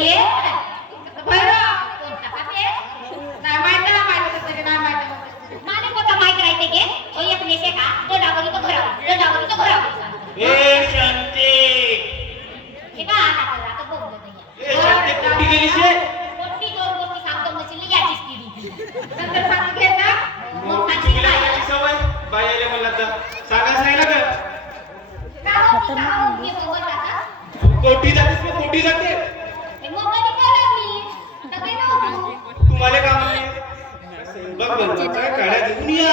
ये कोणता का ते नाही माहिती ना माहिती तरी नाही माहिती माने कोणता माहिती राहते के तो एक नेसे का तो डावरी तो घरावर ए शांती हे का आता तो बोललो नाही ए शांती कुठे गेलीस रे कोणती दोन गोष्टी सांगतो म्हणजे याचीच केली नंतर सांगू घेत ना मग सांगली तुला काय याची सवय बायाले म्हणला तर सांगाच नाही लागत खतरनाक मी मोबाईल आता कोटी जातेस मग कोटी जाते मोबाईल केला मी सगळे नव्हतो तुम्हाला काम नाही बघ बघ काय काढ्या देऊन या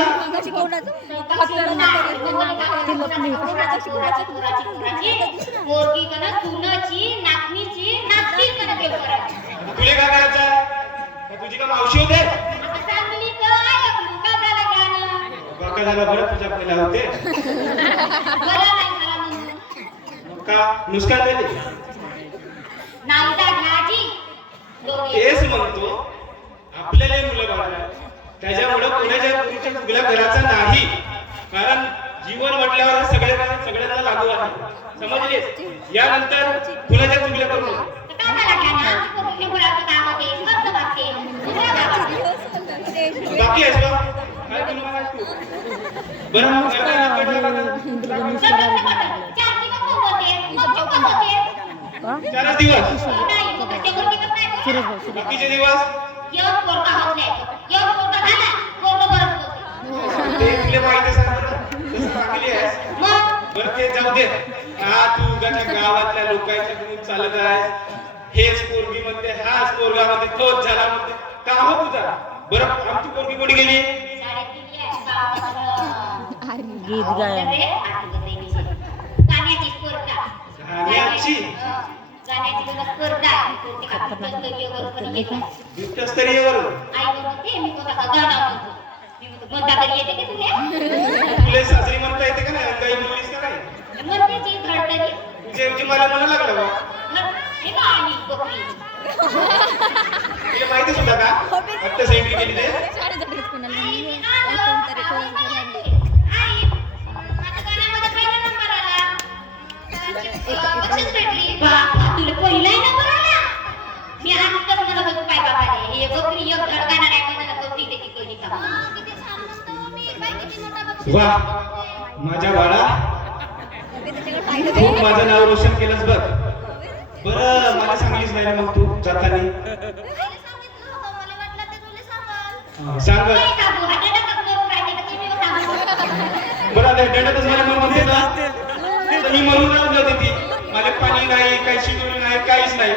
पोरगी कना तुनाची नाचणीची नाचतील कना देव करायची तुले काय करायचं का तुझी का मावशी होते आता चांगली तर ऐकलं का झालं गाणं बघा झाला बरं तुझ्या पहिला होते बरं नाही मला म्हणून का नुसकान देते नाहीचा घाजी दोन्ही तेच म्हणतो आपल्याला मुलं बाळा त्याच्यामुळे कोणाच्या पुरीच्या चुगल्या करायचा नाही कारण जीवन म्हटल्यावर सगळ्यांना लागू आहे समजले यानंतर कुणाच्या चुगल्या करू नको. काय झालं गाणं पोरगी मुलाचं काम होते मस्त वाटते बाकी आहेस का काय बोलू मला तू बरं मग काय चारच दिवस बाकीचे दिवस ते तुला माहिती सांगितली आहेस बरं ते जाऊ दे हा तू उगाच्या गावातल्या लोकांच्या घेऊन चालत आहेस हेच पोरगी म्हणते हाच पोरगा म्हणते तोच झाला म्हणते का हो तुझा बरं आमची पोरगी कुठे गेली गीत गाय गाण्याची स्पर्धा गाण्याची गाण्याची स्पर्धा उच्चस्तरीयवरून आई म्हणते मी कोणता गाणं म्हणतो मी म्हणतो म्हणता तरी येते का तुला तुला सासरी म्हणता येते का नाही काही बोललीस का नाही म्हणते जी धडधडी तुझ्या मला म्हणा लागलं बा हे का आणि बकरी तुला माहिती सुद्धा का आत्ता सेंट्री केली ते बक्षीस भेटली तुला पहिला नंबर आला मी आजच म्हणत होतो काय बाबाले हे बकरी एक धडकाना नाही म्हणत बकरी त्याची पहिली का वा माझ्या बाळा खूप माझं नाव रोशन केलंस बघ बरं मला सांगलीस नाही ना मग तू जाताना सांग बरं आता दंडतच मला म्हणून म्हणते ना तर मी मरून राहून जाते ती मला पाणी नाही काही शिकवलं नाही काहीच नाही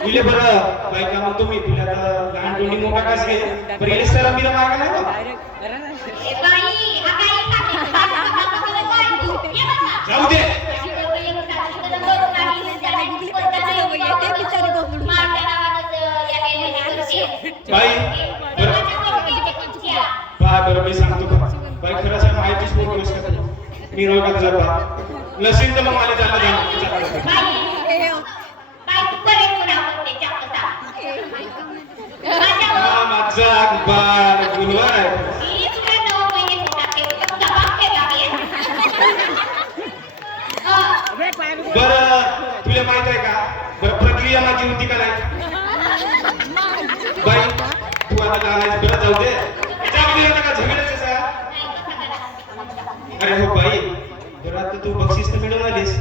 तुले बरं बायका म्हणतो मी तुला तर लहान टोणी मोठा कास घे बरं येईल सर मी मागा नाही बा जाऊ दे बाई पहा बरं मी सांगतो का बाई खरंच माहितीच बोलतोस का मी रोगात जातो नसेल तर मग मला जायला हा माझा अखबार गुलवार बरं तुला माहित आहे का बरं प्रक्रिया माझी होती का नाही बाई तू आता लहान बरं जाऊ दे त्याच्यामध्ये होता का झगडायचं सा अरे हो बाई बरं आता तू बक्षीस तर मिळवून आलीस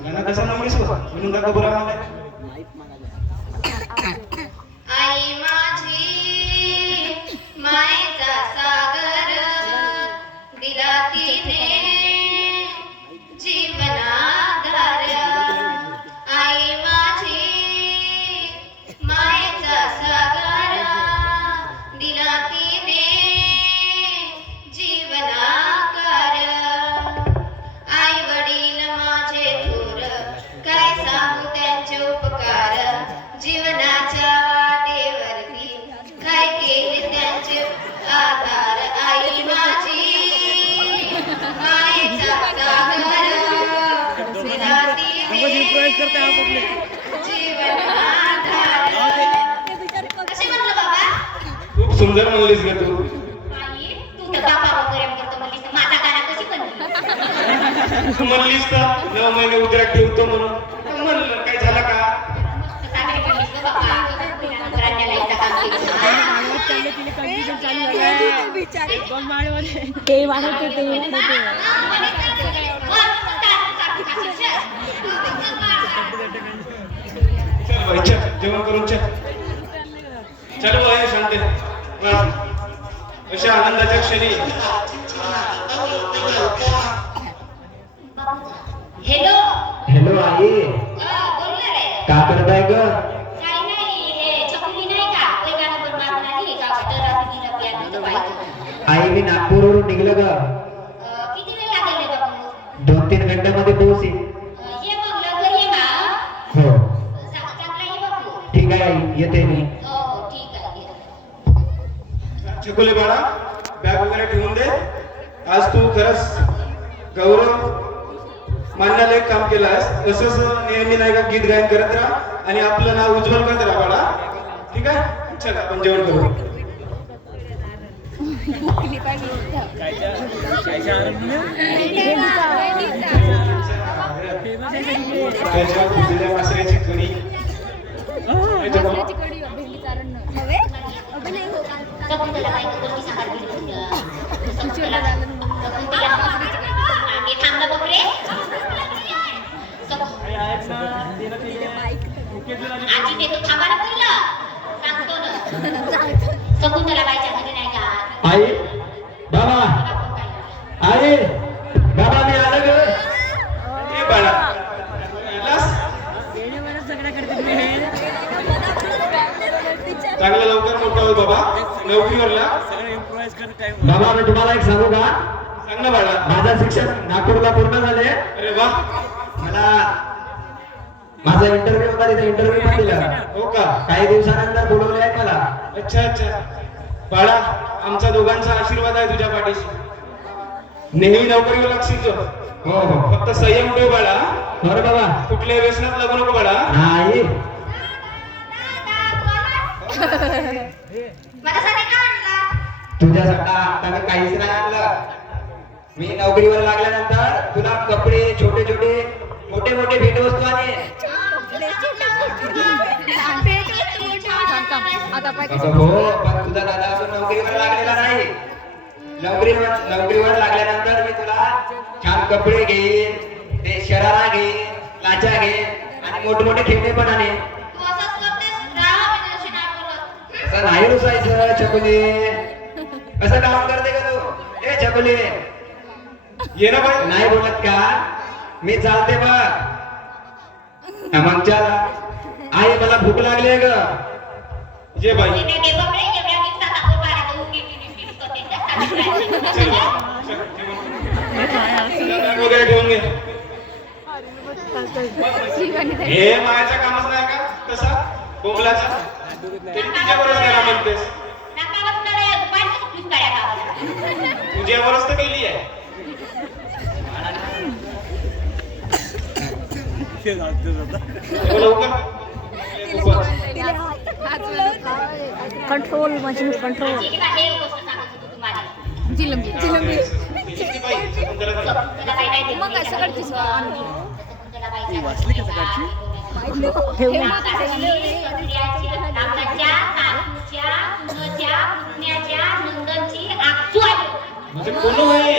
गाणं कसा नवलीस हो म्हणून का बरं आला आई माझी मायेचा सागर दिला तिने जीवनाधार आई माझी मायेचा सागर दिला तिने जीवनाकार आई वडील माझे थोर काय सांगू त्यांचे उपकार जीवनाच्या वाटेवरती काय केले त्यांचे आधार आई माझी मायेचा सागर दिला तिने जीवनाधार कसे म्हणलं बाबा खूप सुंदर म्हणलीस ग तू आई तू तर बाबा प्रेम करतो म्हणलीस माझा गाणं कशी बनली तू म्हणलीस तर 9 महिने उद्या ठेवतो म्हणून म्हणलं काय झालं का साखरे पडलीस गं बाबा. तुझ्यानंतर अन्याला इथं काम केलं. ते वाढवते ते वाढवते. चल भाई चल जेवण करून चल चल भाई शांती अशा आनंदाच्या क्षणी हॅलो हॅलो आई बोलणार आहे का करताय ग काही नाही हे चकुली नाही का पैगानावर मारून आली का रात्री तिला प्यार तर पाहिजे. आई मी नागपूरवरून निघलो ग किती वेळ लागेल रे बाबू 2-3 घंट्यामध्ये पोहोचेन ये मग लवकर ये ना. हो चांगला ये बाबू. ठीक आहे आई येते मी हो हो ठीक आहे ये. चिकोले बाळा बॅग वगैरे ठेवून दे आज तू खरंच गौरव मानण्यालायक काम केलं आहेस असंच नेहमी नाही का गीत गायन करत राहा आणि आपलं नाव उज्ज्वल करत राहा बाळा ठीक आहे चल आपण जेवण करू त्याच्यावर भुजल्या मासऱ्याची कढी शकुंतला बाई कोणती सांगाल आम्ही थांबलं बघ रे. आजी ते तू थांबा ना पहिलं सांगतो ना. शकुंतला बाईच्या घरी नाही का आई बाबा आई बाबा मी आलो ग ए बाळा आलास? चांगलं लवकर मोठा हो बाबा नोकरीवरला बाबा मी तुम्हाला एक सांगू का सांग ना बाळा माझं शिक्षण नागपूरला पूर्ण झाले अरे वा मला माझा इंटरव्ह्यू होता तिथे इंटरव्ह्यू पण दिला हो का काही दिवसानंतर बोलवले आहेत मला अच्छा अच्छा बाळा आमचा दोघांचा आशीर्वाद आहे तुझ्या पाठीशी नेहमी नोकरीवर लागशील तू हो हो फक्त संयम ठेव बाळा बरं बाबा कुठल्या व्यसनात लागू नको बाळा नाही माझ्यासाठी काय आणला तुझ्यासाठी आता मी काहीच नाही आणलं मी नोकरीवर लागल्यानंतर तुला कपडे छोटे छोटे मोठे मोठे भेटवस्तू आणि हो पण तुझा दादा अजून नोकरीवर लागलेला नाही नोकरीवर लागल्यानंतर मी तुला छान कपडे घेईन ते शरारा घेईन लाचा घेईन आणि मोठे खेळणे पण आणेन तू असंच करतेस राहा म्हणजे अशी नाही बोलत. असं नाही रुसायचं चकुले कसं काम करते का तू ए चकुले ये ना बाई नाही बोलत का मी चालते बघ मग चल आई मला भूक लागली आहे ग ये बाई ते बघ रे एवढ्या दिवसात आपण बारा दोन टिफिन करते चल बाळा, चल, जेवण. बॅग वगैरे ठेवून घे हे मायाचा कामच नाही का तसा बोबलाचा ते तिच्यावरच गेला म्हणतेस नका बसणार आहे दुपारची सुट्टीच काढ्या गावाला. तुझ्यावरच तर गेली आहे हो, लवकर कंट्रोल माझी कंट्रोल. ठीक आहे हे गोष्ट सांगत होतो तुम्हाला. जिलंबी किती बाई शकुंतला बाई. शकुंतला बाई नाही मग असं करतेस का? शकुंतला बाईच्या ठेवून नागराच्या, नागपूरच्या, पुण्याच्या, पुतण्याच्या, नंदनची आखू आली. म्हणजे कोण आहे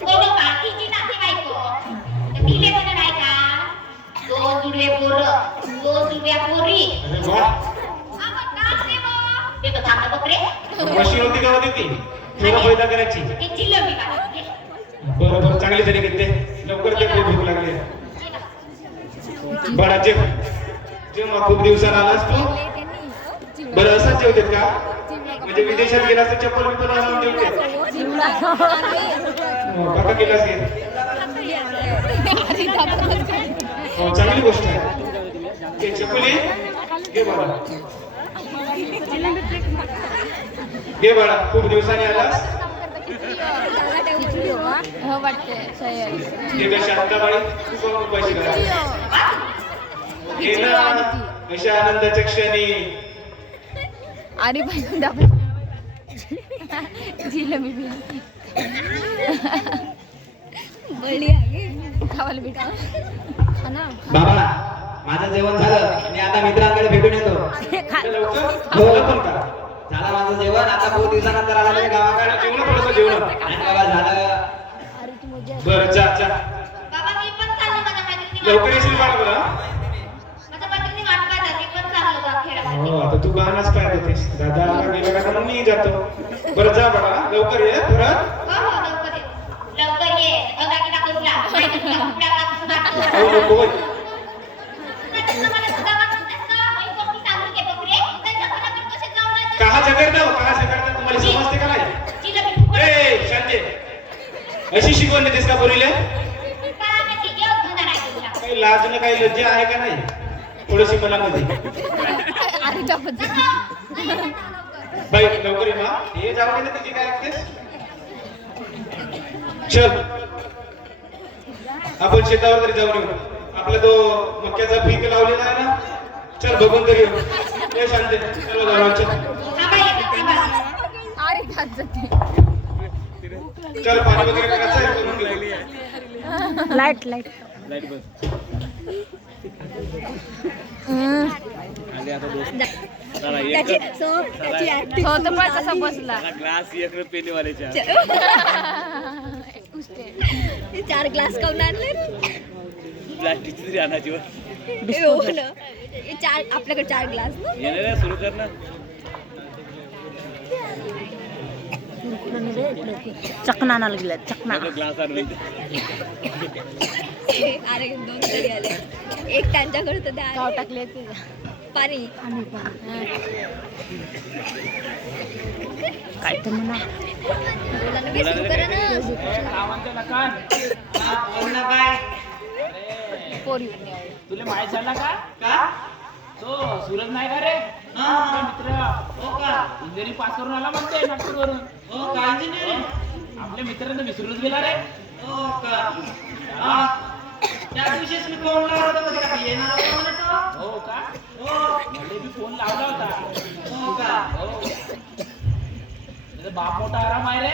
कोणी बाकीची नातेवाईक तर तिले पण नाही का दोन जुडवे पोरं दोन जुडव्या पोरी अरे वा ते तर थांबा बकरे मशीन होती का होती ती थोडं पैदा करायची ते जिल्लंबी का बरं बरं चांगली झाली घेते लवकर ते खूप भूक लागली आहे. बडा जेव जेव मग खूप दिवसाला आलास तू बरं असंच जेवतेत का म्हणजे विदेशात गेलास तर चप्पल बिप्पल आणून जेवते काका गेलास घे हो चांगली गोष्ट आहे ते चप्पली घे बाळा घे बाळा खूप दिवसांनी आलास हे का शांताबाई खूप पैसे करा हे ना अशा आनंदाच्या क्षणी अरे भाई जिलंबी खावायला भेटा हा ना बाबा माझं जेवण झालं मी आता मित्रांकडे भेटून येतो लवकर हो पण का झालं माझं जेवण आता बहुत दिवसानंतर आला मी गावाकडे जेवण थोडंसं जेवण आणि बाबा झालं अरे ती मजा बरं जा जा बाबा मी पण चाललो माझ्या मैत्रिणी लवकर येशील बाळा बरं माझ्या मैत्रिणी वाट पाहतात मी पण चाललो बा खेळासाठी हो आता तू गाणंच पाहत होतीस दादा आता गेला का मग मी जातो बरं जा बाळा लवकर ये परत हो हो लवकर ये बघा की दाखवला आपल्याला कसं वाटतं हो नको होय. कहा झगडता हो कहा झगडता तुम्हाला समजते का नाही ए शांती अशी शिकवण देतेस का पोरीले काही लाज ना काही लज्जा आहे का नाही थोडीशी मनामध्ये अरे टापत बाई लवकर ये मा हे जाऊ दे ना तिची काय ऐकतेस चल आपण शेतावर तरी जाऊन येऊ आपला तो मक्याचा पीक लावलेला आहे ना चल बघून तरी येऊ ए शांती चल जाऊ चल अरे खात जाते चल पाणी वगैरे करायचं आहे करून घेऊ लाईट हो तर पण कसा बसला ग्लास एक पेनी वाल्याच्या 4 ग्लास काऊन आणले प्लास्टिकची तरी आणायची हो ना हे 4 आपल्याकडे 4 ग्लास ना येणार सुरू कर ना चकना आणायला गेला चकना ग्लास आणले अरे 2 तरी आले एक त्यांच्याकडे तर द्या गाव टाकले पाणी काय तर म्हणा मुलांना बी सुरू करा ना पोरी तुला माहित झाला का तो सूरज नाही का रे आपला मित्र इंजिनिअरिंग पास करून आला म्हणते नागपूरवरून आपल्या मित्रांना विसरूनच गेला रे त्या दिवशीच मी फोन लावला होता का येणार होता म्हणत हो का मला बी फोन लावला होता हो का त्याचा बाप मोठा आराम आहे रे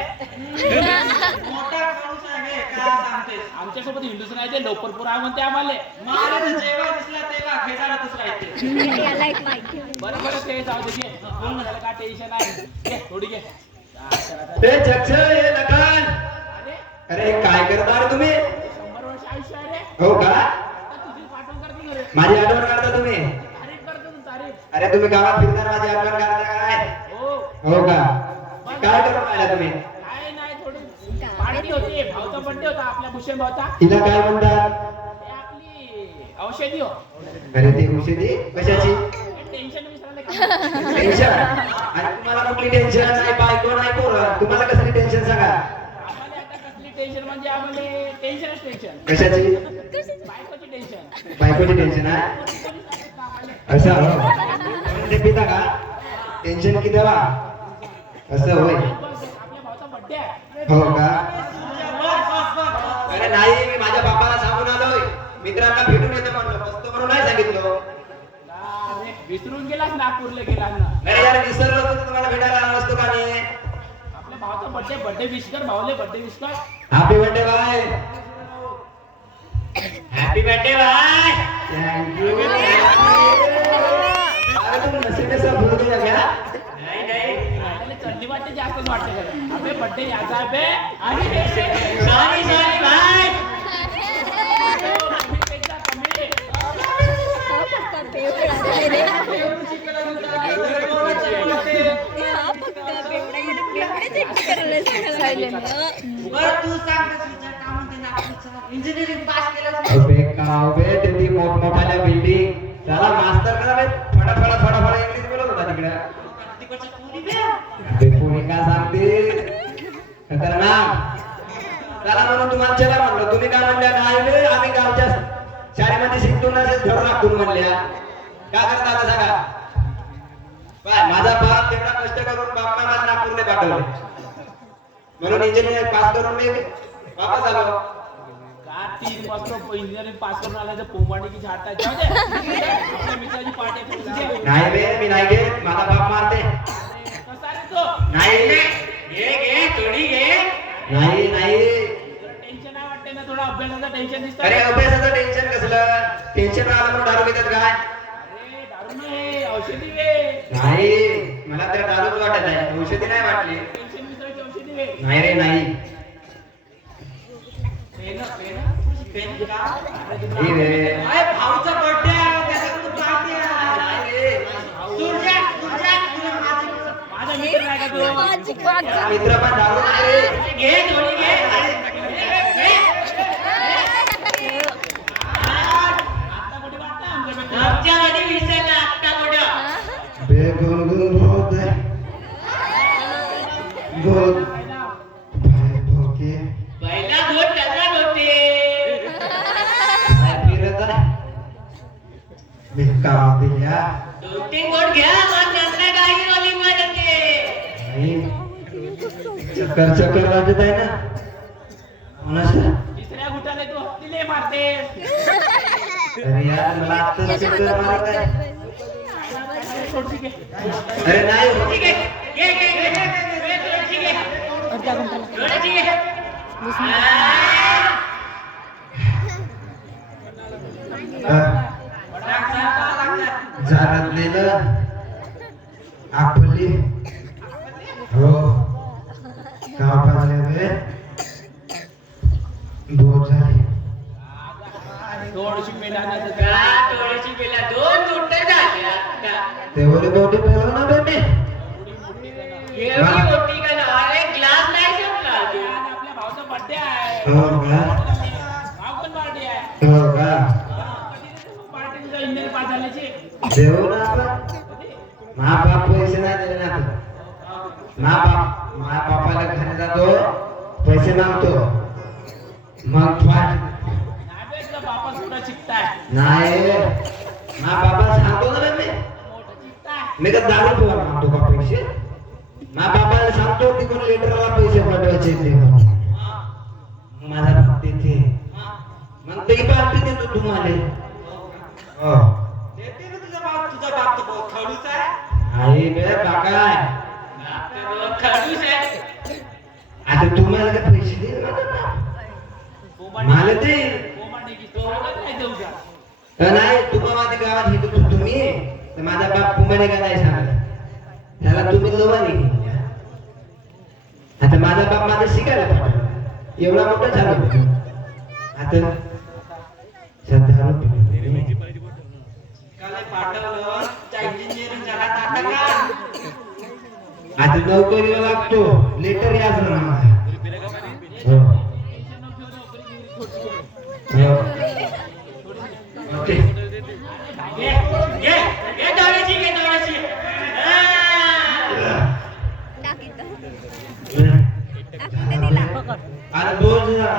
मोठा माणूस आहे काय सांगतेस आमच्यासोबत हिंदूच नाही ते लोकरपूर आहे म्हणते आम्हाला मला तर जेव्हा दिसला तेव्हा खेळातच राहते याला एक माहिती बरं बरं ते जाऊ दे फोन म्हणाला का टेन्शन आहे घे थोडी घे ते चक्ष हे लखन अरे अरे काय करता रे तुम्ही 100 वर्ष आयुष्य आहे रे हो का आता तुझी पाठवण करते ना रे माझी आठवण काढता तुम्ही तारीफ करतो तू तारीफ अरे तुम्ही गावात फिरताना माझी आठवण काढता काय हो हो का काय करून राहिला तुम्ही काय नाही थोडी पार्टी होती भाऊचा बर्थडे होता आपल्या भूषण भाऊचा तिला काय म्हणतात ते आपली औषधी हो अरे ती औषधी कशाची टेन्शन विसरायला टेन्शन आणि तुम्हाला कुठली टेन्शन नाही बायको नाही पोरं तुम्हाला कसली टेन्शन सांगा आम्हाला आता कसली टेन्शन म्हणजे आम्हाला टेन्शनच टेन्शन कशाची बायकोची टेन्शन बायकोची टेन्शन आहे असं हो ते पिता का टेन्शन किती बा असं होय आपल्या भाऊचा बर्थडे आहे हो का अरे नाही मी माझ्या बापाला सांगून आलोय मित्रांना भेटून येतो म्हणलं मस्त म्हणून नाही सांगितलं अरे विसरून गेलास नागपूरला गेलास ना अरे यार विसरलो होतो तर तुम्हाला भेटायला आलो असतो का मी आपल्या भावाचा बर्थडे विश कर भाऊले बर्थडे विश कर happy birthday bye happy birthday bye thank you अरे तुम नशे भूल गया क्या नहीं नहीं आपल्याला चढली वाटते जास्तच वाटते खरं अबे बर्थडे याचा आहे बे आणि सॉरी सॉरी बाय पक्का पेवडा आहे रे हा पक्का पेवडा याला पेवडे चेक करायला सायलेंट बरं तू सांग तुझ्या काय म्हणते ना इंजिनिअरिंग पास केलं अबे कावे ते मोठमोठ्या बिल्डिंग चला मास्तर करा बे फटाफट इंग्लिश बोलत होता तिकडे तिकडच्या पोरी बे ते पोरी काय सांगते खतरनाक चला म्हणून तुम्हाला चला म्हणलं तुम्ही काय म्हणल्या नाही बे आम्ही गावच्या शाळेमध्ये शिकतो ना धरून नागपूर म्हणल्या काय करता आता सांगा बाय माझा बाप तेवढा कष्ट करून बाप्पा मला नागपूरला पाठवले म्हणून इंजिनियर पास करून मी वापस आलो का 3 वर्ष इंजिनिअरिंग पास करून आला तर पोंबाडी की झाडता जाऊ दे आपल्या मित्राची पार्टी नाही बे मी नाही घेत माझा बाप मारते कसा रे तो नाही घे घे थोडी घे नाही टेन्शन नाही वाटते ना थोडा अभ्यासाचं टेन्शन दिसतं अरे अभ्यासाचं टेन्शन कसलं? टेन्शन आलं म्हणून दारू पितात काय? अरे दारू नाही औषधी वे नाही, मला तर दारूच वाटत आहे, औषधी नाही वाटली. टेन्शन विसरायची औषधी वे नाही रे नाही. पेन का? हे रे. अरे भाऊचा बर्थडे आहे त्याच्याकडून पार्टी आहे. नाही रे. तुझ्या तुला माझी माझा मित्र आहे का तो माझी माझी मित्र पण दारू नाही रे. घे थोडी घे. आता कुठे वाटतं आमच्या मित्र आमच्यामध्ये विसरला आत्ता मोठं. बेगुनगुन बहुत है. बहुत भाई भोके. पहिला गोट टचत होते. काय फिरत आहे? भिक्का दिल्या. 2-3 गोट घ्या मग नंतर काही रोलिंग मध्ये येते. नाही. चक्कर चक्कर वाजत आहे ना. कोणाचं? तिसऱ्या घुटाने तू हत्तीले मारते अरे यार मला आत्ताच चक्कर मारत आहे. अरे नाही होत. ठीक आहे. घे घे घे घे. थोडीशी घे. अर्ध्या घंटाला थोडीशी घे. जारतलेलं आपली हो गाव पाजले बोट झाली. थोडीशी पेटाने थोडीशी पेला 2 गुट झाले आता. तेवढी बोटी पेलो ना बेबी. एवढी मोठी का ना? अरे ग्लास नाही संपला अजून. आपल्या भाऊचा बर्थडे आहे हो का? भाऊ पण पार्टी आहे हो का? पार्टी तुझा इंजिनियर पास झाल्याची देऊ ना आपण. महाबाप पैसे नाही दिले ना आपण. महाबापाला घरी जातो पैसे मागतो मग फाट नाही बे, तुझा बापा सुद्धा शिकताय नाही. महाबापा सांगतो ना बेबी. मोठा शिकताय मी तर दारू पिवा मागतो का पैसे. महाबापाला सांगतो तिकडून लेटरला पैसे पाठवायचे ते म्हणून. माझा बाप देते मग ते बाप देतो तुम्हाला. हो देते ना तुझा बाप तर बहुत खडूस आहे. आई बे बाकाय. खडूस आहे. आता तुम्हाला काय पैसे दे मला ते कोमांडी की तो नाही देऊ का नाही. तुम्हाला माझ्या गावात हिंदू तुम्ही तर माझा बाप कुंभाने का नाही सांगत. त्याला तुम्ही लोबानी घेऊन या. आता माझा बाप माझा शिकायला पाठवला एवढा मोठा झाला. आता सध्या काल पाठवलं त्या इंजिनिअरिंग झाला आता का? आता नोकरीला लागतो लेटर याच ना मला. हो. हो. ओके. घे घे घे थोडीशी घे थोडीशी. टाकी टाकून दिला. आता बोल ना.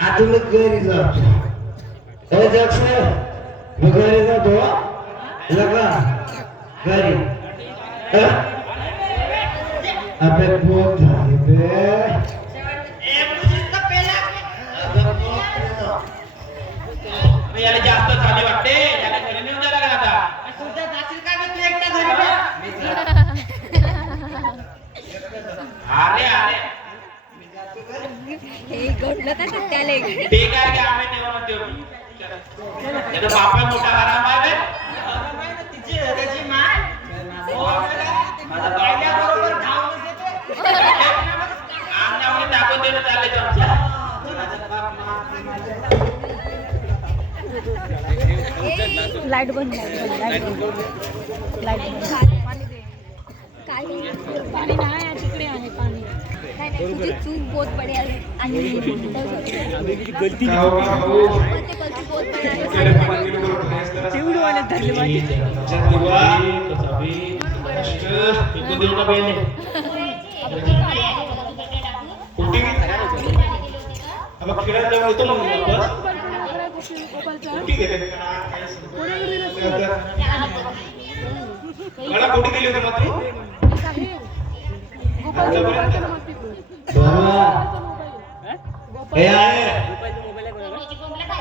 आता मी घरी जातो. ए जक्सन मी घरी जातो. लगा घरी. अबे बहुत झाली बे. याला जास्त झाली वाटते याला घरी नेऊन द्यायला लागेल आता तुझ्या जाशील का ग तू एकटा घरी? अरे अरे हे घडलं का त्याला ठीक आहे की आम्ही नेऊ म्हणतो याचा बापा मोठा आराम आहे बे. तिची त्याची माय. माझा बाप पहिल्याबरोबर धावून येते. आमने टाकून देणं चाललंय तुमच्या लाईट बंद लाईट बंद काही पाणी नाही तिकडे आहे पाणी. नाही नाही तुझी चूक बहुत बड़ी आहे आणि ते गलती बहुत बड़ी आहे. चिवडवाने धरले माझी. खेळात जाऊन येतो मग बस. कुठे गेले? मला कुठे गेली होती मग तू? आतापर्यंत? बाबा ए आहे.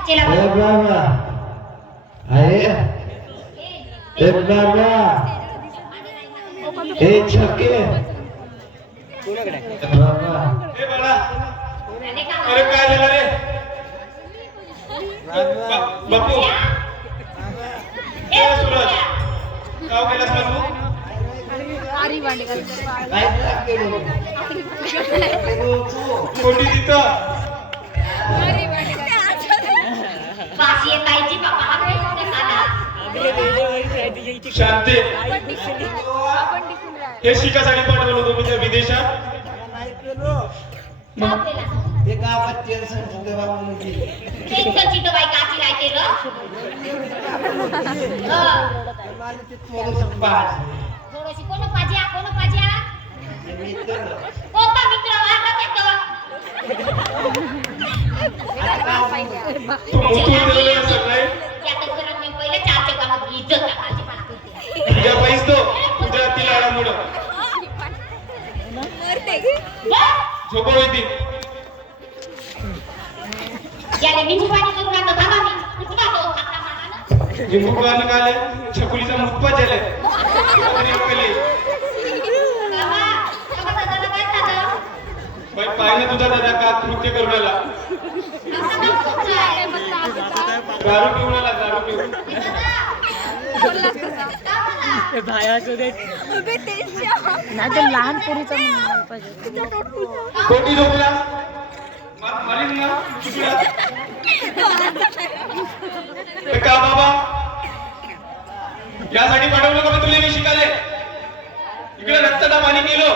ए बाबा आहे. ए बाबा ए छके बाबा ए बाळा, अरे काय झालं रे? बापू ए सूरज गाव गेलास मग तू आरी भांडेकर काय केलं? कोणी तिथं आरी भांडेकर बाशी कायची बाबा हा काय आला शांती आपण टिकून राहा हे शिकासाठी पाठवलं तुम्ही त्या विदेशात जाऊ गेला ते गावात टेन्शन होते बाबा मुली. टेन्शनची तर बाई काची राहते ग मला ते थोडंसं पाहायचं. थोडीशी कोण पाहिजे ते मित्र. कोणता मित्र वाटत येतो तू मोठू दिलेलं सगळे यात खरं मी पहिले 4 जगामध्ये इज्जत टाकायची मला कळते. तुझ्या पैस तो तुझ्या तिलाळामुळं झोपव येते याले मी पाणी करून आणतो थांबा मी कुठला तो खाता मारायला जे मुकवा निघाले छकुलीचा मुतपा झालाय तरी अक्कली बाबा बाबा दादाला काय झालं बाई पाहिलं तुझा दादा का कृत्य करून आला असं काय तुमचं दारू पिऊन आला दारू पिऊन बोललास कसा ते बायाचं दे अबे टेन्शन नाही ते लहान पोरीचं म्हणायला पाहिजे. कोटी झोपला मारीन ना चुकला हे का बाबा यासाठी पाठवलं का मी तुला मी शिकाले इकडे रक्तदाब आणि केलो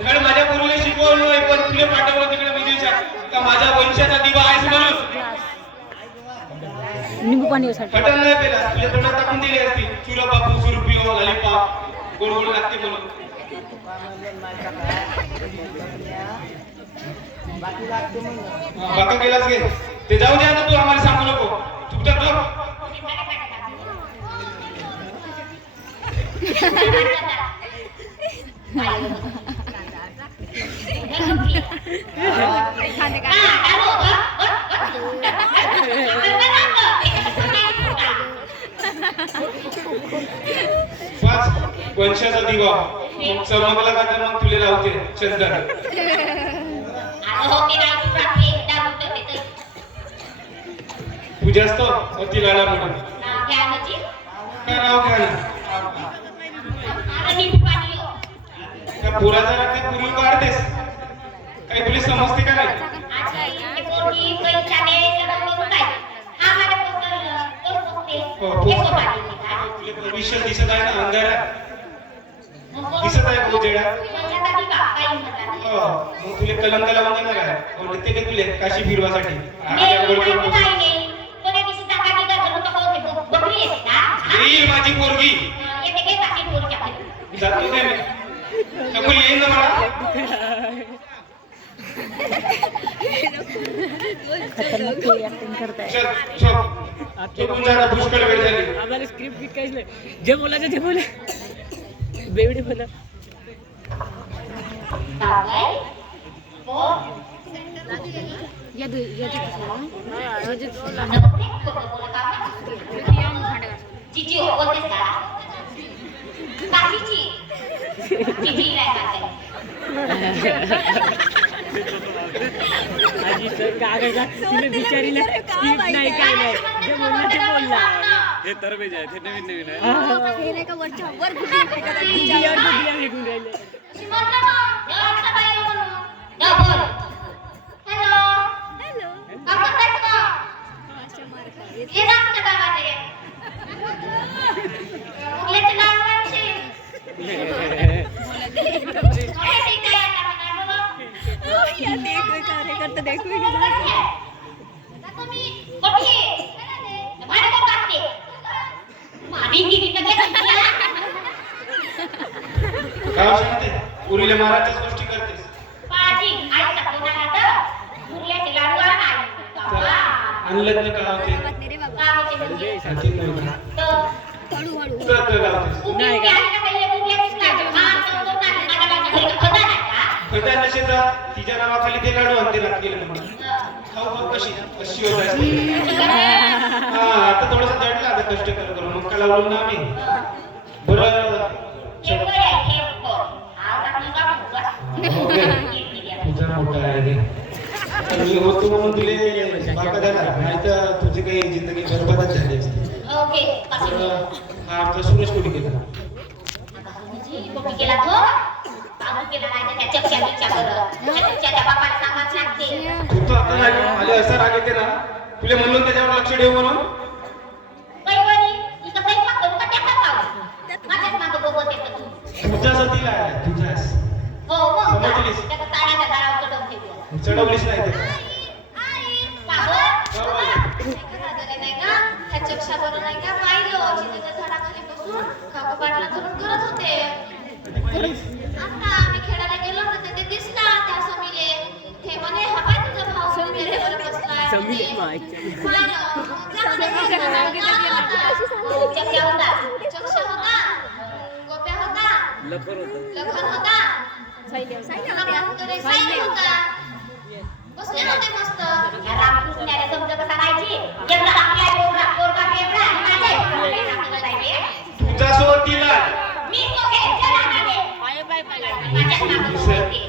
धड माझ्या पूर्वीला शिकवलं नाही पण तुला पाठवलं तिकडे विदेशात का माझ्या वंशाचा दिवा आहेस म्हणून निंबू पाणी यासाठी हटन नाही पेला तुझ्या तोंडात टाकून दिली असती चुरा बापू सुरपिओ लॉलीपॉप गोड गोड लागते म्हणून बाका गेलास गे ते जाऊ दे आता तू आम्हाला सांगू नको चुपचाप झोप वाच वंशाचा दिवा चमकला का तर मग तुला लावते चंदन पूजा असतो अति लाडा म्हणून काय नाव घ्या ना त्या पोराचा राग त्या पूर्वी काढतेस काही तुला समजते का नाही तुला भविष्य दिसत आहे ना अंधारात दिसत आहे का उजेडा मग तुला कलंक लावून देणार आहे म्हणते का तुला काशी फिरवासाठी येईल माझी पोरगी जातो काय मी चकुली येईन ना मला खतरनाक पोरी ऍक्टिंग करताय. चल झोप झोपून जरा पुष्कळ वेळ झाली आम्हाला स्क्रिप्ट बी काहीच नाही. जे बोलायचं ते बोला. बेवडे बोला. जीजी बोलतेस का काशीची जीजी नाही आजी सर कागदा तिने बिचारीला स्क्रिप्ट नाही काय नाही जे बोलला ते बोलला. हे तरबेज आहे, हे नवीन नवीन आहे. हे नाही का वरच्या वर गुढी फेकत आहे. बियावर बिया फेकून राहिले. हॅलो अशा मार खा. या देखो कार्यकर्ता देखो गाव शांत आहे पुरीला मारायच्याच गोष्टी करतेस आणलं तर का होते रे बाबा साथी नाही का? हळू हळू तर लावतेस खड्या नशेचा तिच्या नावाखाली ते लाडू आणते रात गेलं म्हणून खाऊ खाऊ कशी कशी होत हा आता थोडंसं दडलं आता कष्ट करू मग का लावलं ना आम्ही बरं तुझा मोठा आहे मी होतो म्हणून तुले बाका झाला नाही तर तुझी गणपतच झाली असती. ओके तर हा आमचा सूरज कुठे गेला? कोणी केला तो चालू केला नाही तर त्या चक्ष्या बिच्च्या करत त्या चक्ष्याच्या बापाला सांगाच लागते तू तर आता नाही आले असं राग येते ना तुला म्हणलो ना त्याच्यावर लक्ष ठेव म्हणून. काही बरी इथं काही मागतो का त्याचा पाव माझ्याच मागं बघत येतं तू तुझ्या सतीला आहे तुझ्यास हो मग समजलीस? त्याचा ताळ्याच्या दारावर चढवून ठेवलं चढवलीस नाही ते. नाही का त्या चक्षावर नाही का पाहिलं चिंतेच्या झाडाखाली बसून काका पाटला धरून करत होते आता आम्ही खेळायला गेलो ना ते दिसला त्या समीले ते म्हणे हा पाय तुझा भाऊ टेरेसवर बसलाय समीर चक्ष्या होता चक्ष होता गोप्या होता लखन होता साई होता बसले होते मस्त या रामकृष्णाने समजा कसा राहायची एकदा आपल्या पोरगा पेपला आणि माझ्या आपल्याला जायचे तुझा सोबतीला मी तो घ्यायच्या राहणारे माझ्या मागं होते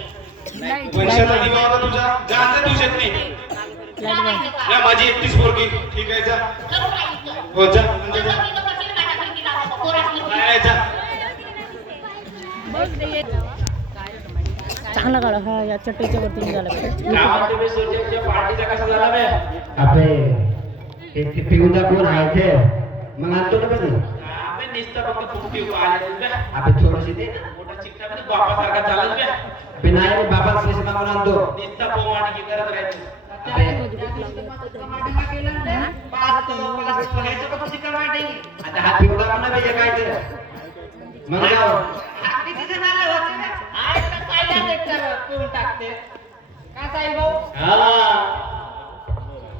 वंशाचा दिवा होता तुझा जायचं तुझ्यात नाही. या माझी एकटीच पोरगी ठीक आहे जा. हो जा म्हणजे जा. नाही, जा. चांगला काढा हा या चटईच्या वरती निघाला पाहिजे. गावात तुम्ही सोजनच्या पार्टीचा कसा झाला बे? अबे ते पिऊन कोण आहे ते मग आणतो ना कधी आम्ही नुसतं फक्त फुकटी आले बे. अबे थोडीशी दे ना. मोठा चिकटा मध्ये बापासारखा चालत बे. अबे नाही रे बाबा पैसे मागून आणतो. नुसतं पोवाडगी करत राहायचं. अबे आता हा पिवळा पण नाही पाहिजे काय ते मग जाऊ.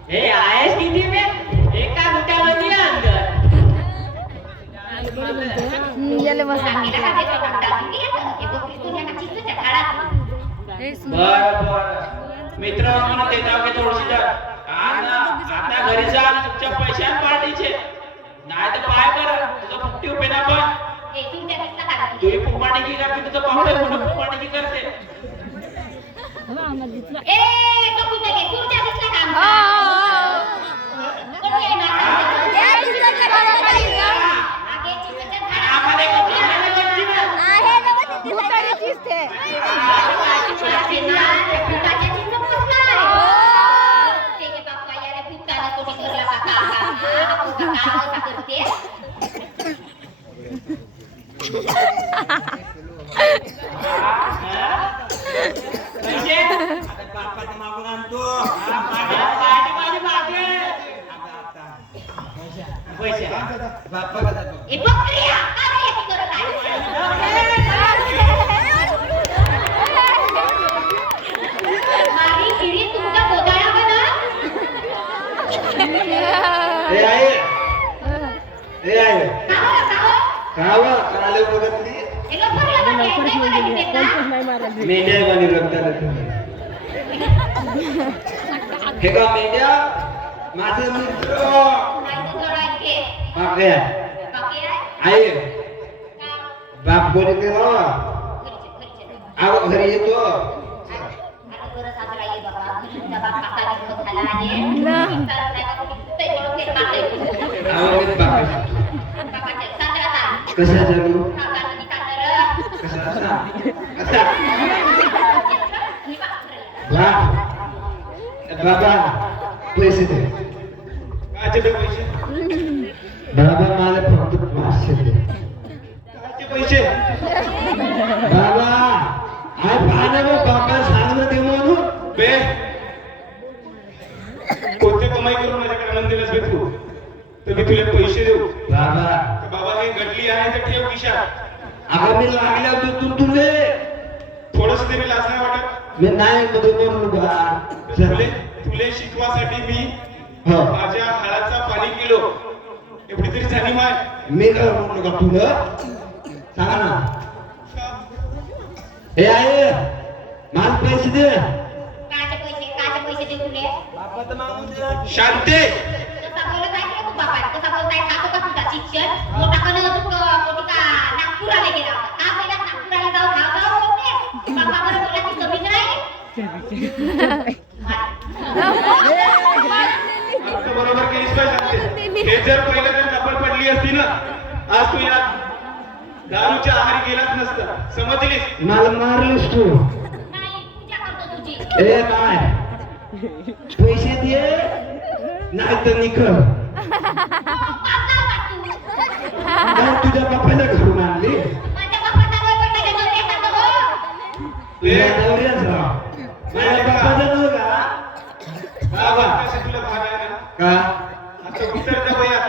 हे आहेस किती बे? एका गुट्यामध्ये अंदर. याले बस बरं मित्र म्हणून ते जाऊ की थोडीशी जा. आता घरी जा तुमच्या पैशान पार्टीचे नाही तर पाय कर तुझं फुकटी उभे ना पण तुझी फुमाणिकी करते तुझं पाहुणे कुठं फुमाणिकी करते. आम्हाला दिसला आम्हाला मागून आणतो पैसे बाप्पा ए आहे ए आहे कावा कराले बघत नाही लवकर घेऊन गेली कोणतंच नाही मारायला. मेंढ्या बनी रक्ताला हे का मेंढ्या माझे मित्र बापरे आहे बाप कोणी ते हो आव घरी येतो आवाज बाप कसा चालू कसा कसा बाबा पैसे दे काचे ते पैसे बाबा मला फक्त 500 दे काचे पैसे बाबा आय पाहणे बाबा सांगणं ते म्हणून बे कोणते कमाई करून माझ्याकडे आणून दिलंस बे तू तर मी तुला पैसे देऊ बाबा तर बाबा हे गडली आहे तर ठेव खिशात. अगं मी लागल्या होतो तुले थोडस तरी लाज नाही वाटत मी नाही मध्ये करू बा तुले शिकवासाठी मी हो माझ्या हाडाचा पाणी किलो एवढी तरी जाणीव आहे. मी काय म्हणू का तुला सांगा ना हे आहे मला पैसे दे पैसे देऊ तुले बाबा तर मागून दे शांते कसा बोलत आहे रे तू बाबा कसा बोलताय खातो का तुझा शिक्षण मोठा कन मोठी का नागपुराला गेला का पहिला नागपुराला जाऊ बोलते बाबा बरं बोला ती कमी नाही आता बरोबर केलीस काय शांते हे जर पहिलं जर कपड पडली असती ना आज तू या दारूच्या आहारी गेलाच नसता, समजलीस? मला मारलीस तू. नाही पूजा करतो तुझी. ए काय पैसे दे नाही तर निघ. काय तुझ्या बापाला घरून आणली? माझ्या बापाचा वय पण माझ्या डोक्यात आलं हो. तुझ्या नवऱ्याच राव. माझ्या बापाचं नाव का? बाबा कशी तुला भाग आहे ना? का? आता उतरता वयात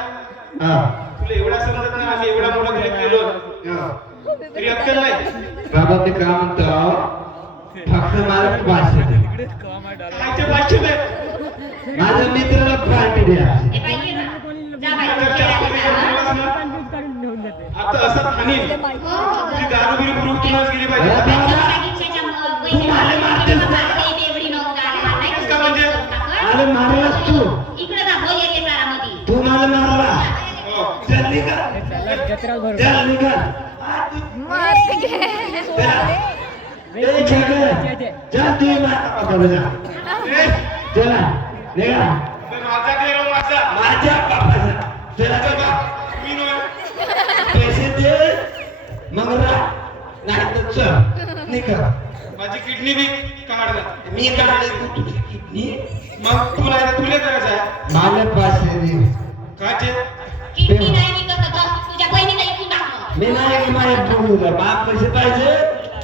हा. तुला एवढा समजत नाही आम्ही एवढा मोठा गरीब केलो हा. तरी अक्कल नाही. बाबा मी काय म्हणतो फक्त मला पाचशे दे. कायचे पाचशे दे? माझ्या मित्राला पार्टी द्या. ए बाई ये ना. जा बाई जर जास्त पैसे दिलास ना, काढून घेऊन जाते. आता असं खाणीन हो हो तुझी दारू बिरू पुरवूनच गेली अरे पाहिजे. बाबा, पैसे मला मारतेस का? एवढी नोंद मारतेस का म्हणजे? मला मारलास तू. इकडे ना बोल येते प्रारामध्ये. तू मला मारला. हो. चल निघा. त्याला जत्रा भर चल निघा. ए छगन, चल तू माझ्या बापाला जा. ए, चला निघा. तर माझा गेलो माझा माझ्या बापाला. चला माझा चला. बाप मी नव्हे. पैसे दे मग राह नाही तर चल निघा. माझी किडनी बी काढला. मी काढले तू तुझी किडनी. मग तुला तुला करायचं आहे मला पाचशे दे. काचे? किडनी नाही विकत होतं. तुझ्या बहिणीला इकून टाकलं. मी नाही माझ्या बघूला बाप पैसे पाहिजे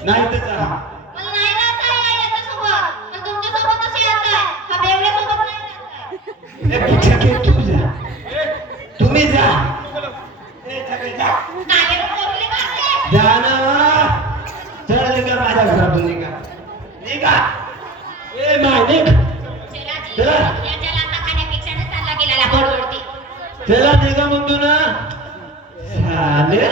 नाही तर जा. मला नाही राहायचं आहे याच्यासोबत. पण तुमच्यासोबतच यायचं आहे. हा बेवड्यासोबत नाही राहायचं आहे. ए भिक्षा घे तू जा. तुम्ही जा. ए छगन जा. काय बोलले मारते? जा ना. चल निघा माझ्या घरातून निघा. निघा. ए माय निघ. शराजी, चला. याच्या लाथा खाण्यापेक्षा ना चालला गेलेला बडबडते. चला निघा म्हणतो ना. साले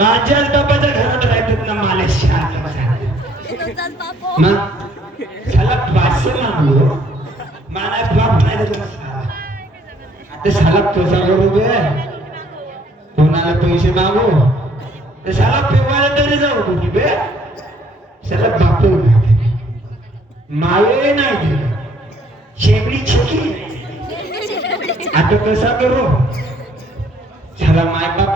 माझ्याच बापाच्या घरात राहतात ना मला शांत मग साला पाचशे मागलो मला बाप नाही देत साला. आता साला कसा करू बे कोणाला पैसे मागू ते साला पेवायला तरी जाऊ कुठे बे साला बाप माये नाही दिलं शेगडी छोटी. आता कसा करू साला माय बाप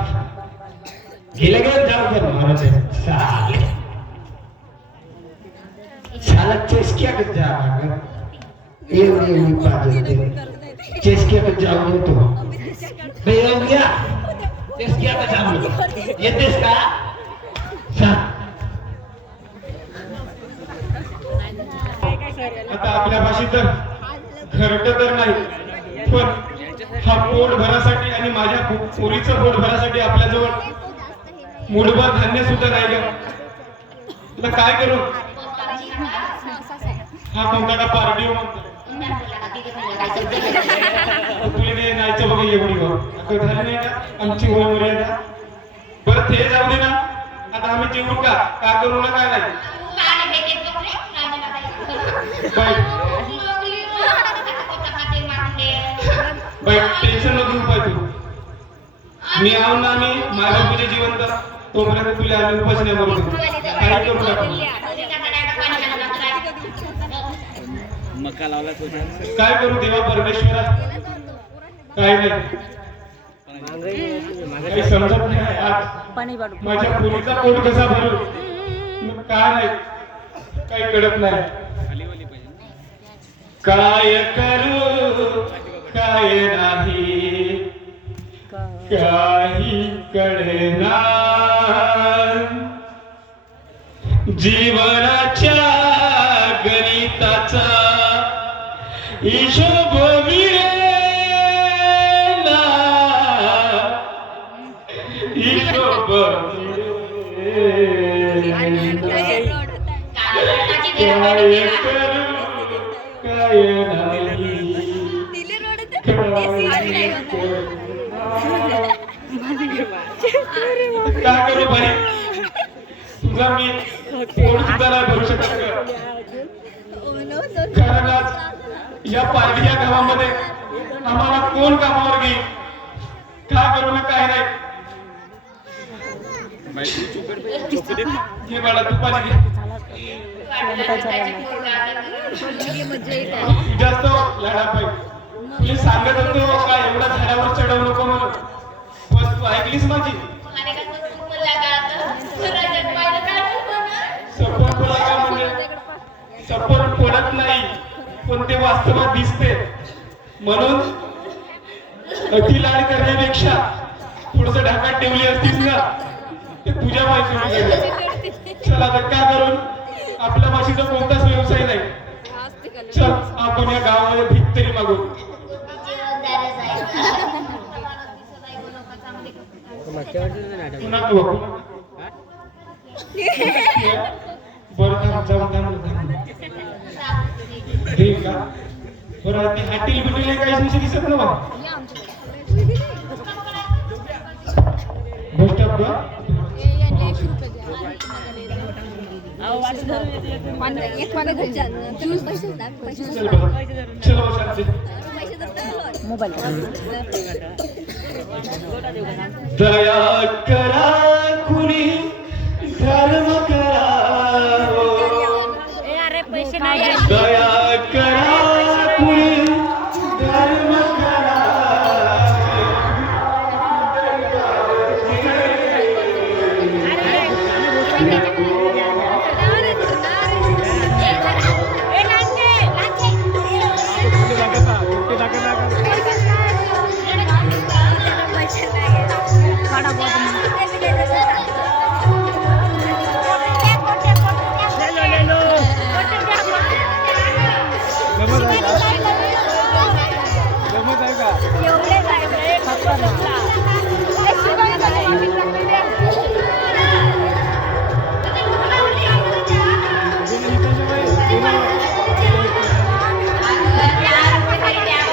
गेले गेले जाऊ दे महाराज साले साला चेस्कियाकडे जा एवढी एवढी पाहिजे चेस्कियाकडे जाऊ देतो बे येऊ गया चेस्कियाकडे जाऊ येतेस का सांग. आता आपल्यापाशी तर घरट तर नाही पण हा पोट भरासाठी आणि माझ्या पोरीचं पोट भरासाठी आपल्याजवळ मुठभर धान्य सुद्धा नाही ग. आता काय करू? हा कोणता पार्टी म्हणतो तुला नाहीचं बघ एवढी गो आता झाली नाही का आमची वय मर्यादा. बरं ते जाऊ दे ना. आता आम्ही जेवू का का करू ना काय नाही बाई बाई टेन्शन नको घेऊ पाहिजे तू. मी आहो ना मी माझ्या बापूचे जिवंत तोपर्यंत तुला आम्ही उपाशी नाही मरू देऊ. काही करू नका. मका लावला काय करू देवा परमेश्वरा काय नाही काही समजत नाही. आज पाणी पाडू माझ्या पोरीचा पोट कसा भरू मग काय नाही काही कळत नाही. काय करू काय नाही काही कळेना जीवनाच्या गणिताचा हिशोब मिळेना हिशोब काय करू काय नाही काय करू भाई तुझा मी पोट सुद्धा नाही भरू शकत ग. कारण आज या पार्टी या गावामध्ये आम्हाला कोण कामावर घेईल काय करू ना काय नाही. हे बाळा तू पाणी घे. जास्त लढा पाहिजे मी सांगत होतो का एवढा झाडावर ते वास्तवात दिसते. म्हणून अति लाड करण्यापेक्षा थोडस ढाकात ठेवली असतीस ना ते तुझ्या माहिती. चल आता काय करून आपल्या भाषेचा कोणताच व्यवसाय नाही. चल आपण या गावामध्ये भीक तरी मागू. जीवनदारच आहे. मला दिसत आहे लोक चांगले करतात. पुन्हा तू बघू. बरं थांब जाऊन थांब. ठीक का बरं ते हॉटेल बिटेल काहीच नाही दिसत ना बा. बस स्टॉप का एक मला घरी पैसे चल चलो शांती. दया करा कुणी धर्म करा. दया करा कुणी धर्म करा.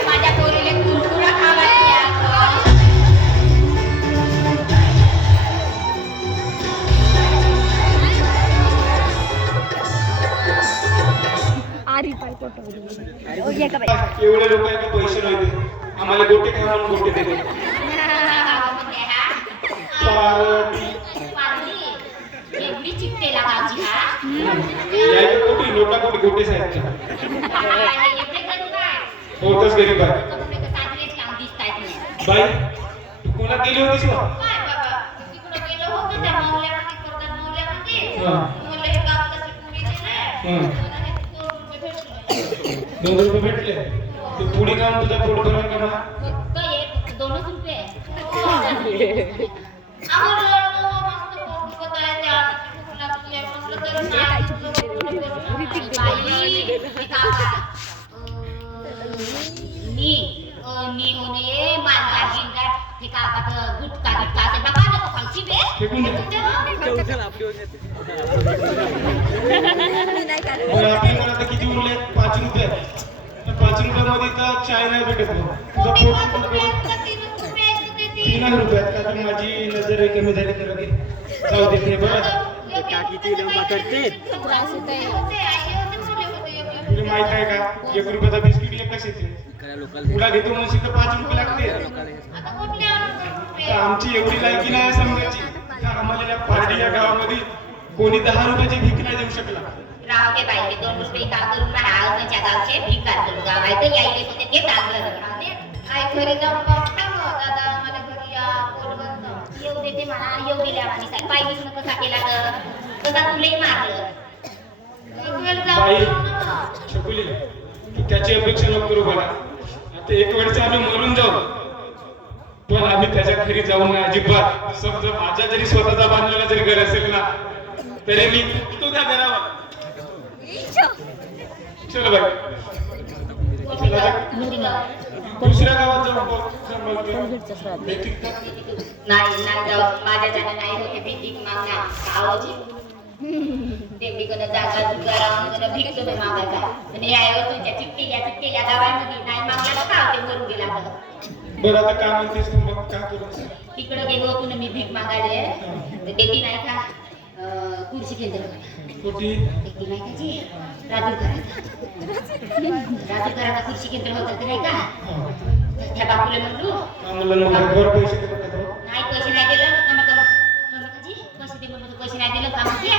माझ्या पोरीले कुरकुरा खावायला. आरी पाय एवढे लोक आहे पैसे नव्हते आम्हाला गोटे खावा म्हणून गोटे देते. एवढी चिकटे लागायची हा. यायचे कोटी नोटा कोटी गोटेच आहेत का. एवढे करू काय होतच गरीब आहे. साजरेच काम दिसतायत नाही. बाई तू कोणा गेली होतीस ना. काय बाबा तिकडं गेलो होतो त्या मौल्यामध्ये करतात मौल्यामध्ये. हा. मला हे कागदाची पुडी दिले. मला हे 2 रुपये भेटले. 2 रुपये भेटले ते पुढे काम तुझा पोट भरून का मग. फक्त एक 2च रुपये. आम्हाला मस्त पोट दुखत आहे त्या भूक लागली म्हटलं तर नाही. बाई हे काका नी होणे मानला गिंडा हे काका गुटका गिटका असे बाबा नको खाऊची बे. फेकून दे. बरं आपल्याकडे आता किती उरले 5 रुपये. 5 रुपयामध्ये तर चाय नाही भेटत मग. तुझा कोणी पोट 5 रुपये असतं, 3 रुपये असतं ते 3 रुपयात का तर माझी नजर कमी झाली तर लगे जाऊ देते. बरं तुला माहित आहे का 1 रुपयाचा बिस्किट एकच येते. तुला घेतो म्हणशील तर 5 रुपये लागते. तर आमची एवढी लायकी नाही समजायची का आम्हाला या पार्टी या गावामध्ये कोणी 10 रुपयाची भीक नाही देऊ शकला. राव के बाई 2 रुपये का करून महाराजांच्या गावचे भिकार करू गाव आहे तर यायले होते ते टाकलं. आई घरी जाऊन बघता दादा मला घरी या पोट बंद येऊ देते म्हणा येऊ दिल्या आणि सांग पाहिजेच ना कसा केला तर कसा तुलाही मारलं. एक वेळ बाई जाऊन छकुली तू त्याची अपेक्षा नको करू बघा. आता एक वेळचं आम्ही मरून जाऊ पण आम्ही त्याच्या घरी जाऊन ना अजिबात. समजा माझा जरी स्वतःचा बांधलेला जरी घर असेल ना तरी मी तुझ्या घरावर. चल बाई दुसऱ्या गावात जाऊन बघ. नाही नाही जाऊ माझ्या जण नाही होते भीक मागण्या गावाची तेवढी कोणा जागा जुगा राहून भीक तुम्ही मागायचा आणि या तुमच्या चिठ्ठी या गावामध्ये नाही मागला का ते मरून गेला तर. बरं आता काय म्हणतेस तू मग काय करू. तिकडे गेलो होतो ना मी भीक मागायले तर तेटी नाही का खुर्ची केंद्र कुठे तेटी नाही का जी राजूकरांना खुर्ची केंद्र होतं ते नाही का त्या बापूला म्हणलो आम्हाला मग घर पैसे देतात का? नाही पैसे नाही दिलं जी पैसे दे म्हणलं पैसे नाही दिलं का म्हणते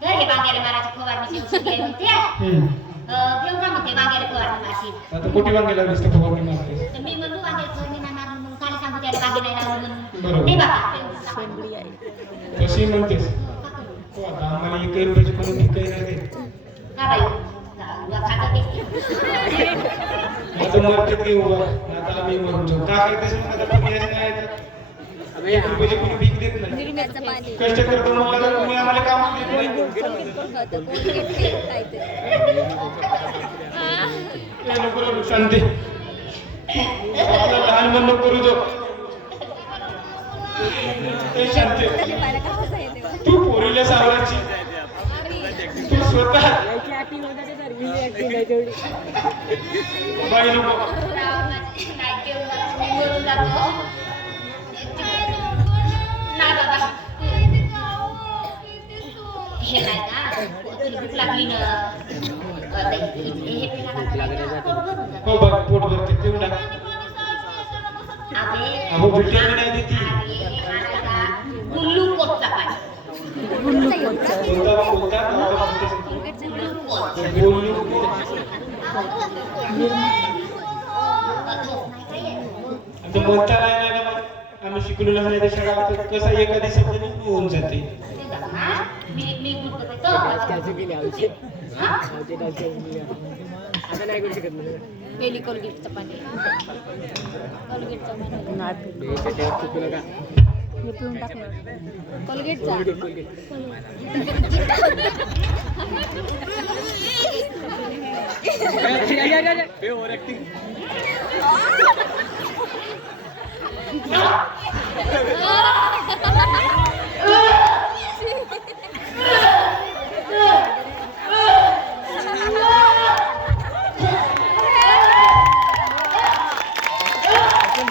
तर हे बांग्याला मारायची फवारणी औषध घ्यायला म्हणते घेऊन जा म्हणते बांग्याला फवारणी मारशी. आता कुठे वांगेला दिसतं फवारणी मारते. तर मी म्हणलो बांग्याला फवारणी नाही मारलं म्हणून काल सांगू त्याला बांगे नाही लावलं बरोबर. म्हणून नाही बाबा कशी म्हणतेस हो, आता आम्हाला 1 रुपयाची कोणी काही नाही देत. का बाई खात आता मरते की उभा आता आम्ही मरतो का काय तसं मग आता तुम्ही यायचं नाही तर? एक रुपयाची कोणी भीक देत नाही निर्म्याचं पाणी कष्ट करतो म्हणलं तर तुम्ही आम्हाला काम देत नाही खातं, कोलगेट तेल काहीतरी. ते नको रे, शांती आपलं लहान मन नको करू जो ते शांती त्याला पाहिलं का कसं येते बा? तू पोरीला सावरायची तू स्वतः याची acting होत आहे तर हिची acting आहे तेवढी. बाई नको नाही केवढं मी मरून जातो नाही बाबा हे नाही ना तुला भूक लागली ना हे पिला हो बघ पोट भरते तेवढा अहो भेटली नाही देती गुल्लू कोटचा पाणी बोलता बोलू आता बोलता नाही ना मग आम्ही शिकलेलो नाही त्या शाळा कसा एखादी शब्द होऊन जाते मी बोलतो त्याचं केली आवश्यक. ते डान्सचं केली. आता नाही करू शकत नाही. पेली कोलगेटचं पाणी कोलगेटचं पाणी नाट त्याच्यावर चुकलं का? हे पिऊन टाकलं कोलगेटचा हे ओव्हर ऍक्टिंग.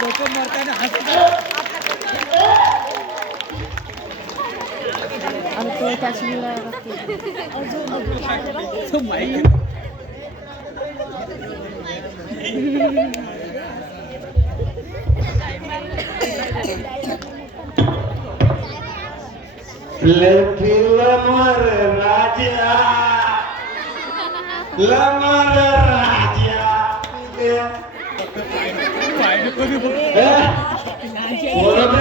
लोक मरताना हसतात. आणि तो त्याची तो माईक लमर राजा लमर राजा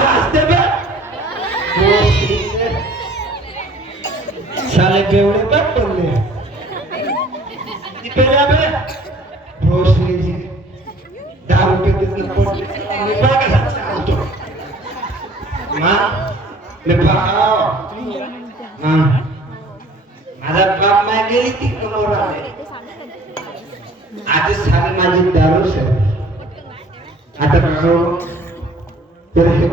असते साले बेवडे पण पडले पेल्या बे भोसलेची 10 रुपये तिथलं पडले मी बघा कसा सांगतो मा ले पकाव माझा बाप माय गेली ती कमोर आले आता सारे माझी दारू सर आता तर हे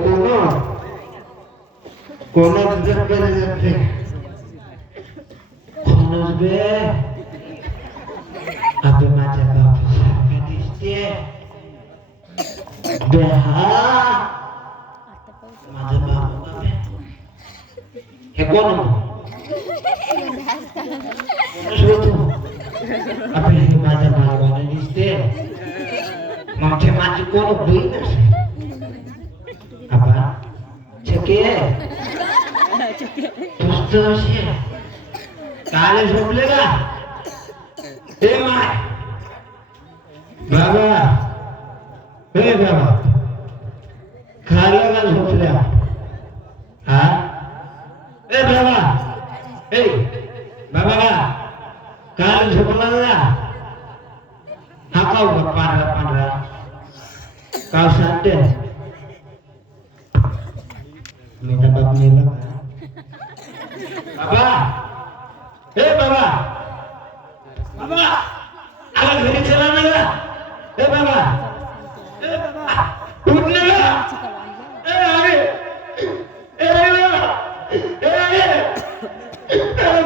कोण तुझं केलं जाते कोणच बे आता माझ्या बापासारखं दिसते बेहा माझा बाप हे कोण आपले हे माझ्या भावाने दिसते मग ते माझी कोण बहीण आपा छके पुस्तक काले झोपले का हे माय बाबा हे बाबा खायला का झोपल्या हा ए बाबा ए बाबा का काल झोपला ना हा का पांढरा पांढरा काव सांगते मी तर बाप मेला बाबा ए बाबा बाबा आला घरी चला ना गा ए बाबा उठ ना गा ए अरे ए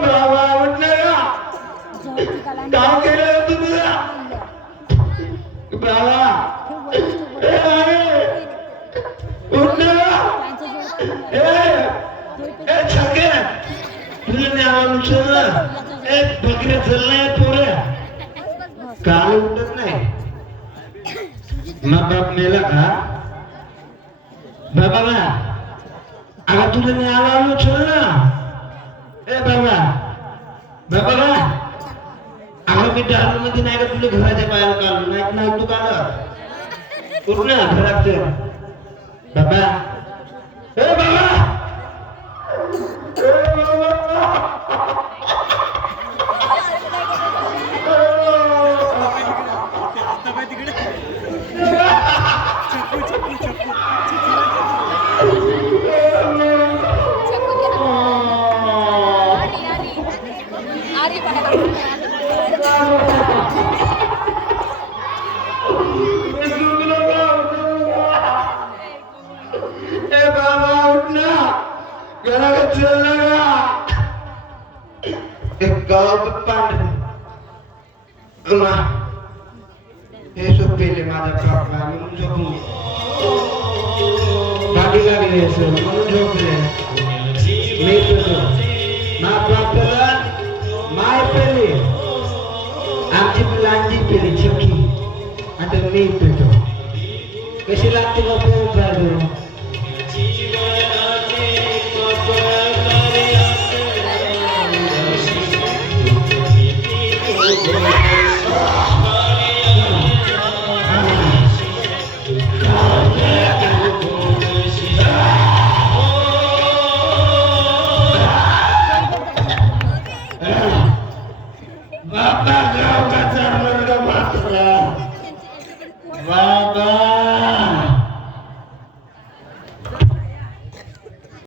बाबा उठ ना गा काय केलं तुम्ही बाबा ए अरे उठ ना गा ए छके तुझे न्यावं चल ए बकरे चलनाय पोरे काल उठत नाही मग बाप मेला का बाबा ना अगं तुझे न्यावं चल ना ए बाबा बाबा ना अगं मी दारू मध्ये नाही का तुला घराच्या बाहेर काढलो नाही तू काढ उठ ना घरात चल बाबा ए बाबा ना हे सोपेले माझ्या प्रॉब्लेम म्हणून झोपू बाकी लागले असं म्हणून झोपले मी पेतो ना प्रॉब्लेम माय पेले आमची मुलांची पेली चुकी आता मी पेतो कशी लागते बापू पाहिजे बाबा गाव का चालणार का बापरा